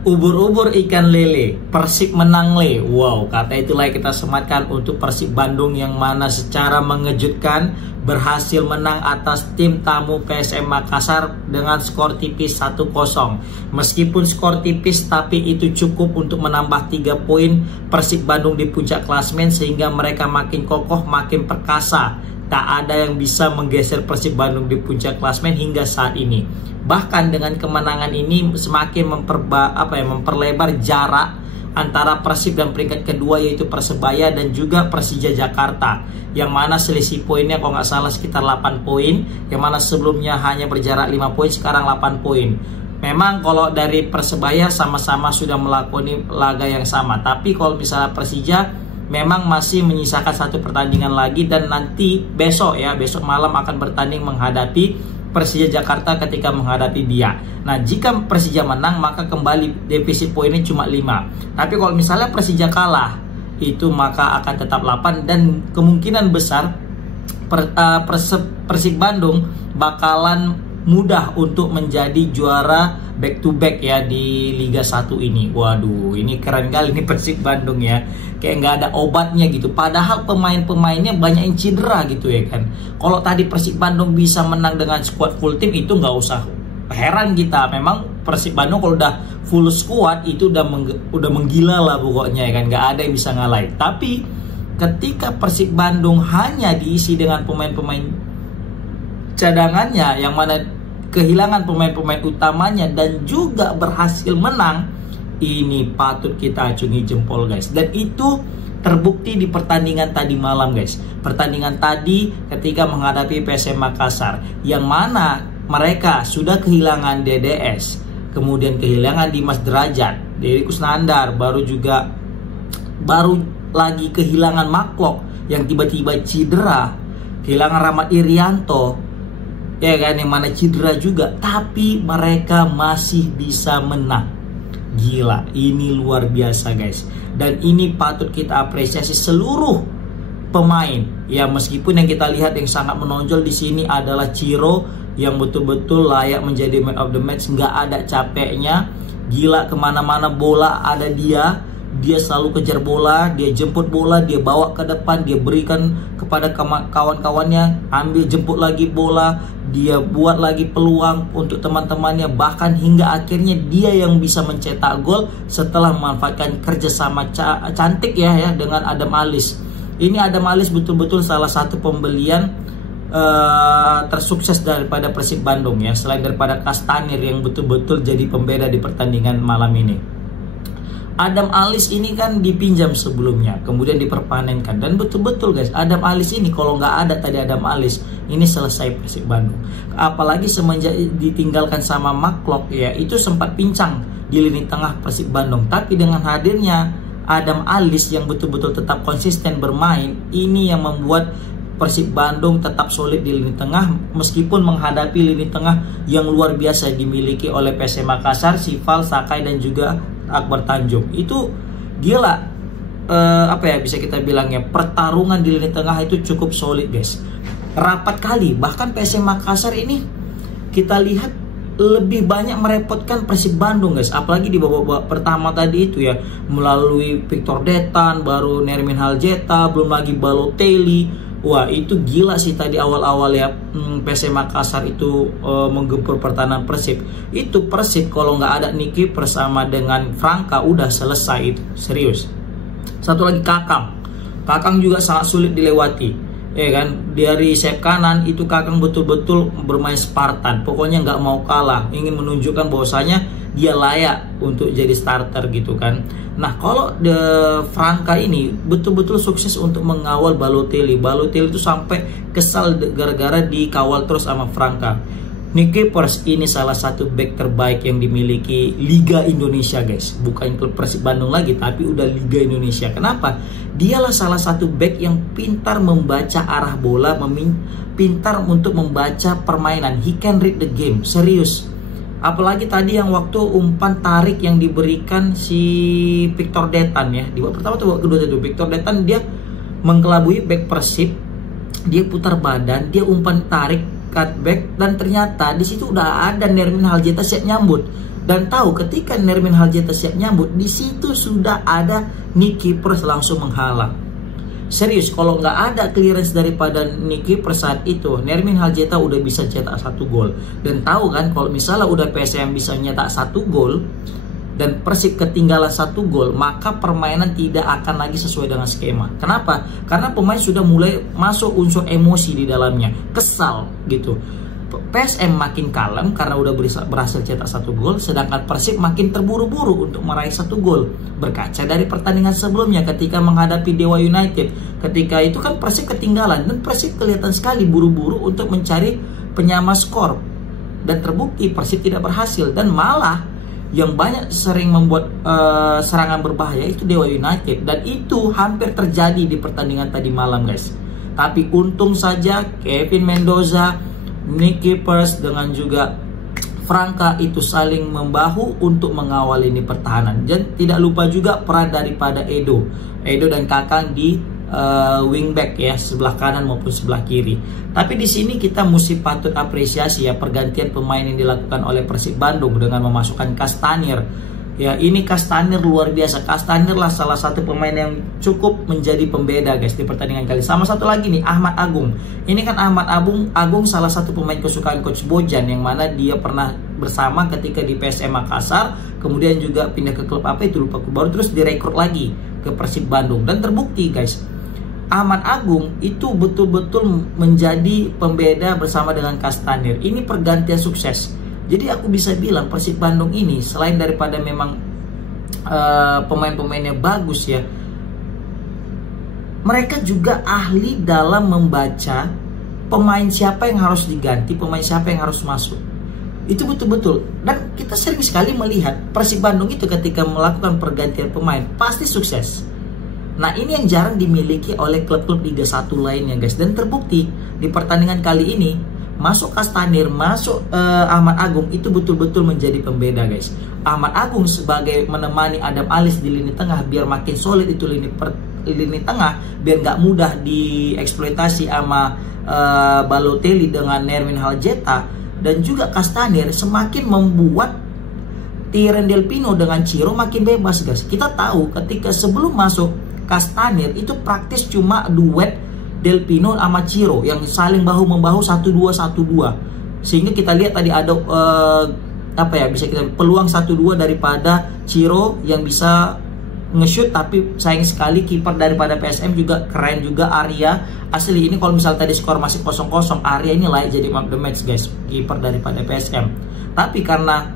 Ubur-ubur ikan lele, Persib menang le. Wow, kata itulah yang kita sematkan untuk Persib Bandung yang mana secara mengejutkan berhasil menang atas tim tamu PSM Makassar dengan skor tipis 1-0. Meskipun skor tipis tapi itu cukup untuk menambah 3 poin Persib Bandung di puncak klasemen sehingga mereka makin kokoh, makin perkasa. Tak ada yang bisa menggeser Persib Bandung di puncak klasemen hingga saat ini. Bahkan dengan kemenangan ini semakin memperlebar jarak antara Persib dan peringkat kedua yaitu Persebaya dan juga Persija Jakarta, yang mana selisih poinnya kalau nggak salah sekitar 8 poin, yang mana sebelumnya hanya berjarak 5 poin, sekarang 8 poin. Memang kalau dari Persebaya sama-sama sudah melakoni laga yang sama, tapi kalau misalnya Persija memang masih menyisakan 1 pertandingan lagi dan nanti besok malam akan bertanding menghadapi Persija Jakarta ketika menghadapi dia. Nah, jika Persija menang maka kembali defisit poinnya cuma 5. Tapi kalau misalnya Persija kalah itu maka akan tetap 8 dan kemungkinan besar Persib Bandung bakalan mudah untuk menjadi juara back to back ya di Liga 1 ini. Waduh, ini keren kali nih Persib Bandung ya. Kayak nggak ada obatnya gitu. Padahal pemain-pemainnya banyak yang cedera gitu ya kan. Kalau tadi Persib Bandung bisa menang dengan squad full tim itu nggak usah heran kita. Memang Persib Bandung kalau udah full squad itu udah menggila lah pokoknya ya kan. Nggak ada yang bisa ngalahin. Tapi ketika Persib Bandung hanya diisi dengan pemain-pemain cadangannya yang mana kehilangan pemain-pemain utamanya dan juga berhasil menang, ini patut kita acungi jempol guys. Dan itu terbukti di pertandingan tadi malam guys. Pertandingan tadi ketika menghadapi PSM Makassar yang mana mereka sudah kehilangan DDS, kemudian kehilangan Dimas Derajat, Dery Kusnandar, baru lagi kehilangan Maklok yang tiba-tiba cedera, kehilangan Rahmat Irianto ya kan, yang mana cedera juga, tapi mereka masih bisa menang. Gila, ini luar biasa guys. Dan ini patut kita apresiasi seluruh pemain. Ya meskipun yang kita lihat yang sangat menonjol di sini adalah Ciro yang betul-betul layak menjadi man of the match, nggak ada capeknya. Gila, kemana-mana bola ada dia. Dia selalu kejar bola, dia jemput bola, dia bawa ke depan, dia berikan kepada kawan-kawannya, ambil jemput lagi bola, dia buat lagi peluang untuk teman-temannya, bahkan hingga akhirnya dia yang bisa mencetak gol setelah memanfaatkan kerjasama cantik ya dengan Adam Alis. Ini Adam Alis betul-betul salah satu pembelian tersukses daripada Persib Bandung ya, selain daripada Kastanir yang betul-betul jadi pembeda di pertandingan malam ini. Adam Alis ini kan dipinjam sebelumnya, kemudian diperpanenkan, dan betul-betul guys, Adam Alis ini kalau nggak ada tadi Adam Alis, ini selesai Persib Bandung. Apalagi semenjak ditinggalkan sama Maklok ya, itu sempat pincang di lini tengah Persib Bandung. Tapi dengan hadirnya Adam Alis yang betul-betul tetap konsisten bermain, ini yang membuat Persib Bandung tetap solid di lini tengah meskipun menghadapi lini tengah yang luar biasa dimiliki oleh PSM Makassar, Sival, Sakai dan juga Akbar Tanjung. Itu gila, bisa kita bilang ya, pertarungan di lini tengah itu cukup solid guys, rapat kali. Bahkan PSM Makassar ini kita lihat lebih banyak merepotkan Persib Bandung guys, apalagi di babak pertama tadi itu ya, melalui Victor Detan, baru Nermin Haljeta, belum lagi Balotelli. Wah itu gila sih tadi awal-awal ya, PSM Makassar itu menggempur pertahanan Persib. Itu Persib kalau nggak ada Niki bersama dengan Franka udah selesai itu, serius. Satu lagi Kakang juga sangat sulit dilewati ya kan. Dari sayap kanan itu Kakang betul-betul bermain Spartan, pokoknya nggak mau kalah, ingin menunjukkan bahwasanya dia layak untuk jadi starter gitu kan. Nah kalau Franka ini betul-betul sukses untuk mengawal Balotelli. Balotelli itu sampai kesal gara-gara dikawal terus sama Franka. Nick Keepers ini salah satu back terbaik yang dimiliki Liga Indonesia guys. Bukan klub Persib Bandung lagi, tapi udah Liga Indonesia. Kenapa? Dialah salah satu back yang pintar membaca arah bola, pintar untuk membaca permainan. He can read the game, serius. Apalagi tadi yang waktu umpan tarik yang diberikan si Victor Detan ya, di babak pertama atau babak kedua itu Victor Detan dia mengkelabui back Persib, dia putar badan, dia umpan tarik cutback, dan ternyata di situ udah ada Nermin Haljeta siap nyambut. Dan tahu ketika Nermin Haljeta siap nyambut, di situ sudah ada Nick Kipers langsung menghalang. Serius, kalau nggak ada clearance daripada Nick Kipers saat itu, Nermin Haljeta udah bisa cetak 1 gol. Dan tahu kan, kalau misalnya udah PSM bisa nyetak 1 gol dan Persib ketinggalan 1 gol, maka permainan tidak akan lagi sesuai dengan skema. Kenapa? Karena pemain sudah mulai masuk unsur emosi di dalamnya, kesal gitu. PSM makin kalem karena udah berhasil cetak 1 gol, sedangkan Persib makin terburu-buru untuk meraih 1 gol. Berkaca dari pertandingan sebelumnya ketika menghadapi Dewa United, ketika itu kan Persib ketinggalan dan Persib kelihatan sekali buru-buru untuk mencari penyama skor, dan terbukti Persib tidak berhasil, dan malah yang banyak sering membuat serangan berbahaya itu Dewa United, dan itu hampir terjadi di pertandingan tadi malam guys. Tapi untung saja Kevin Mendoza, Nick Kipers dengan juga Franka itu saling membahu untuk mengawal ini pertahanan. Dan tidak lupa juga peran daripada Edo dan Kakang di wingback ya, sebelah kanan maupun sebelah kiri. Tapi di sini kita mesti patut apresiasi ya pergantian pemain yang dilakukan oleh Persib Bandung dengan memasukkan Castaner. Ya, ini Castaner luar biasa. Castaner lah salah satu pemain yang cukup menjadi pembeda guys di pertandingan kali. Sama satu lagi nih, Ahmad Agung. Ini kan Ahmad Agung salah satu pemain kesukaan Coach Bojan, yang mana dia pernah bersama ketika di PSM Makassar, kemudian juga pindah ke klub apa itu lupa, baru terus direkrut lagi ke Persib Bandung. Dan terbukti guys, Ahmad Agung itu betul-betul menjadi pembeda bersama dengan Castaner. Ini pergantian sukses. Jadi aku bisa bilang Persib Bandung ini selain daripada memang pemain-pemainnya bagus ya, mereka juga ahli dalam membaca pemain siapa yang harus diganti, pemain siapa yang harus masuk. Itu betul-betul. Dan kita sering sekali melihat Persib Bandung itu ketika melakukan pergantian pemain pasti sukses. Nah, ini yang jarang dimiliki oleh klub-klub Liga 1 lainnya guys. Dan terbukti di pertandingan kali ini, masuk Castaner, masuk Ahmad Agung itu betul-betul menjadi pembeda guys. Ahmad Agung sebagai menemani Adam Alis di lini tengah biar makin solid itu lini tengah, biar nggak mudah dieksploitasi sama Balotelli dengan Nermin Haljeta, dan juga Castaner semakin membuat Tyrion Delpino dengan Ciro makin bebas guys. Kita tahu ketika sebelum masuk Castaner itu praktis cuma duet Delpino sama Ciro yang saling bahu-membahu 1-2 sehingga kita lihat tadi ada bisa kita peluang 1-2 daripada Ciro yang bisa nge-shoot, tapi sayang sekali kiper daripada PSM juga keren juga, Arya. Asli ini kalau misal tadi skor masih 0-0, Arya ini layak jadi man of the match guys, kiper daripada PSM. Tapi karena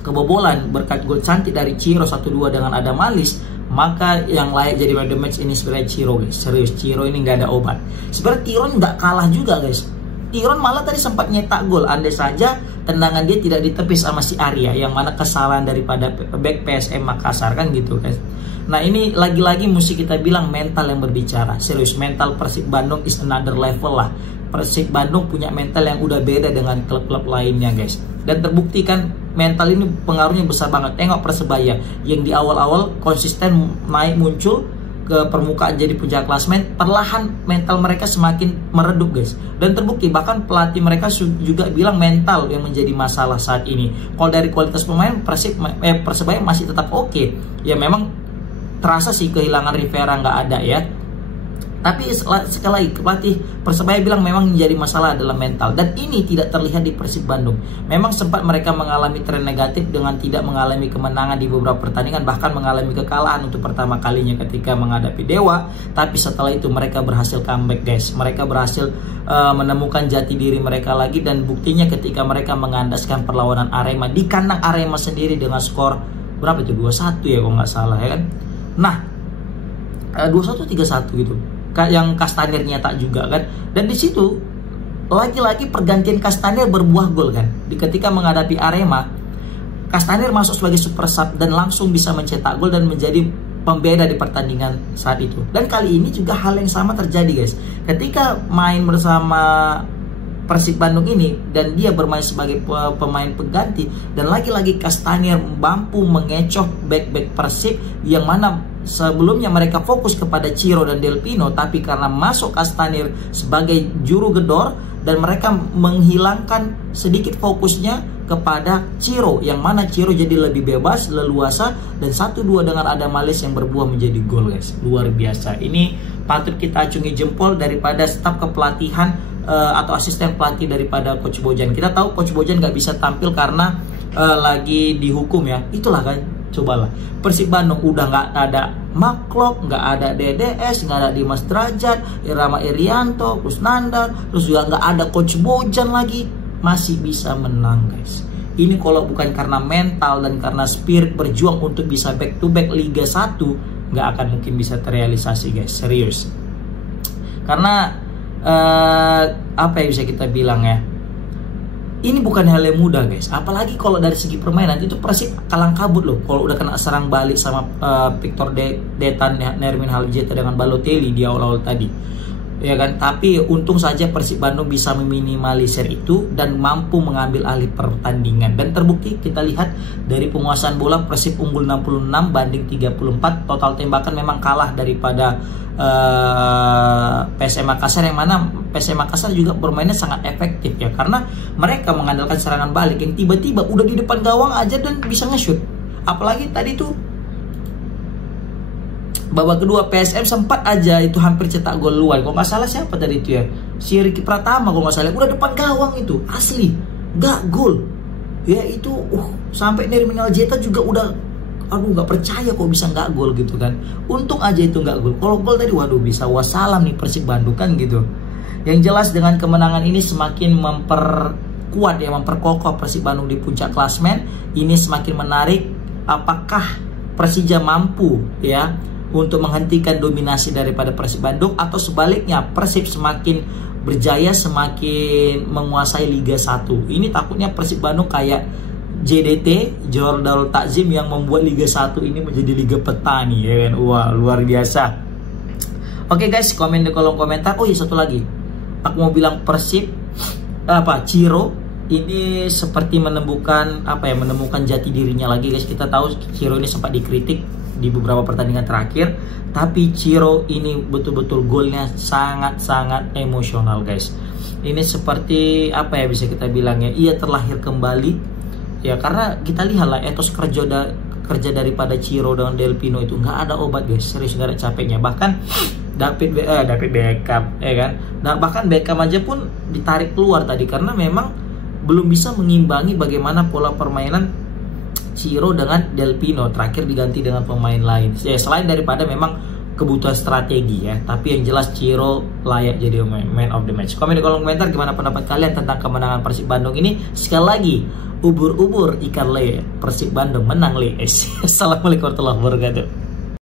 kebobolan berkat gol cantik dari Ciro 1-2 dengan Adam Alis, maka yang layak jadi man of the match ini sebenarnya Ciro guys. Serius, Ciro ini nggak ada obat. Sebenarnya Tyrion nggak kalah juga guys. Tyrion malah tadi sempat nyetak gol, andai saja tendangan dia tidak ditepis sama si Arya, yang mana kesalahan daripada back PSM Makassar kan gitu guys. Nah, ini lagi-lagi mesti kita bilang mental yang berbicara. Serius, mental Persib Bandung is another level lah. Persib Bandung punya mental yang udah beda dengan klub-klub lainnya guys. Dan terbukti kan mental ini pengaruhnya besar banget. Tengok Persebaya yang di awal-awal konsisten naik muncul ke permukaan jadi puncak klasemen, perlahan mental mereka semakin meredup guys. Dan terbukti bahkan pelatih mereka juga bilang mental yang menjadi masalah saat ini. Kalau dari kualitas pemain Persebaya masih tetap oke. Ya memang terasa sih kehilangan Rivera nggak ada ya. Tapi sekali lagi pelatih Persebaya bilang memang menjadi masalah adalah mental, dan ini tidak terlihat di Persib Bandung. Memang sempat mereka mengalami tren negatif dengan tidak mengalami kemenangan di beberapa pertandingan, bahkan mengalami kekalahan untuk pertama kalinya ketika menghadapi Dewa. Tapi setelah itu mereka berhasil comeback guys. Mereka berhasil menemukan jati diri mereka lagi, dan buktinya ketika mereka mengandaskan perlawanan Arema di kandang Arema sendiri dengan skor berapa itu, 2-1 ya kalau nggak salah ya kan. Nah, 2-1 3-1 gitu, yang Castaner nyetak juga kan. Dan di situ lagi-lagi pergantian Castaner berbuah gol kan. Ketika menghadapi Arema, Castaner masuk sebagai super sub dan langsung bisa mencetak gol dan menjadi pembeda di pertandingan saat itu. Dan kali ini juga hal yang sama terjadi guys. Ketika main bersama Persib Bandung ini, dan dia bermain sebagai pemain pengganti, dan lagi-lagi Castanier mampu mengecoh back-back Persib yang mana sebelumnya mereka fokus kepada Ciro dan Del Pino, tapi karena masuk Castanier sebagai juru gedor dan mereka menghilangkan sedikit fokusnya kepada Ciro, yang mana Ciro jadi lebih bebas, leluasa, dan 1-2 dengan Adam Alis yang berbuah menjadi gol, guys. Luar biasa. Ini patut kita acungi jempol daripada staf kepelatihan atau asisten pelatih daripada Coach Bojan. Kita tahu Coach Bojan nggak bisa tampil karena lagi dihukum ya. Itulah kan, cobalah. Persib Bandung udah nggak ada Maklok, nggak ada DDS, nggak ada Dimas Derajat, Irama Irianto, Kusnandar, terus juga nggak ada Coach Bojan lagi, masih bisa menang, guys. Ini kalau bukan karena mental dan karena spirit berjuang untuk bisa back to back Liga 1, nggak akan mungkin bisa terrealisasi, guys. Serius. Karena apa ya bisa kita bilang ya, ini bukan hal yang mudah, guys. Apalagi kalau dari segi permainan itu Persib kalang kabut loh. Kalau udah kena serang balik sama Victor Detan, Nermin Haljeta dengan Balotelli di awal-awal tadi, ya kan. Tapi untung saja Persib Bandung bisa meminimalisir itu dan mampu mengambil alih pertandingan. Dan terbukti kita lihat dari penguasaan bola, Persib unggul 66 banding 34. Total tembakan memang kalah daripada PSM Makassar, yang mana PSM Makassar juga bermainnya sangat efektif ya, karena mereka mengandalkan serangan balik yang tiba-tiba udah di depan gawang aja dan bisa nge-shoot. Apalagi tadi tuh babak kedua PSM sempat aja itu hampir cetak gol luar. Kalau nggak salah siapa tadi itu ya, si Ricky Pratama kalau nggak salah, udah depan gawang itu asli nggak gol ya. Itu sampai Nermin Haljeta juga udah nggak percaya kok bisa nggak gol gitu kan. Untung aja itu nggak gol. Kalau gol tadi waduh bisa wassalam nih Persib Bandung kan gitu. Yang jelas dengan kemenangan ini semakin memperkuat ya, memperkokoh Persib Bandung di puncak klasmen. Ini semakin menarik, apakah Persija mampu ya untuk menghentikan dominasi daripada Persib Bandung, atau sebaliknya Persib semakin berjaya, semakin menguasai Liga 1. Ini takutnya Persib Bandung kayak JDT, Johor Darul Takzim, yang membuat Liga 1 ini menjadi Liga Petani ya kan. Wah, luar biasa. Oke guys, komen di kolom komentar. Oh iya, satu lagi, aku mau bilang Persib Ciro ini seperti menemukan menemukan jati dirinya lagi, guys. Kita tahu Ciro ini sempat dikritik di beberapa pertandingan terakhir, tapi Ciro ini betul-betul golnya sangat-sangat emosional, guys. Ini seperti bisa kita bilang ya, ia terlahir kembali ya, karena kita lihatlah etos kerja daripada Ciro dengan Del Pino itu nggak ada obat, guys. Serius, nggak ada capeknya. Bahkan David Beckham ya kan, nah bahkan Beckham aja pun ditarik keluar tadi karena memang belum bisa mengimbangi bagaimana pola permainan Ciro dengan Del Pino. Terakhir diganti dengan pemain lain ya, selain daripada memang kebutuhan strategi ya. Tapi yang jelas Ciro layak jadi man of the match. Komen di kolom komentar gimana pendapat kalian tentang kemenangan Persib Bandung ini. Sekali lagi, ubur-ubur ikan lele, Persib Bandung menang le. Assalamualaikum warahmatullahi wabarakatuh.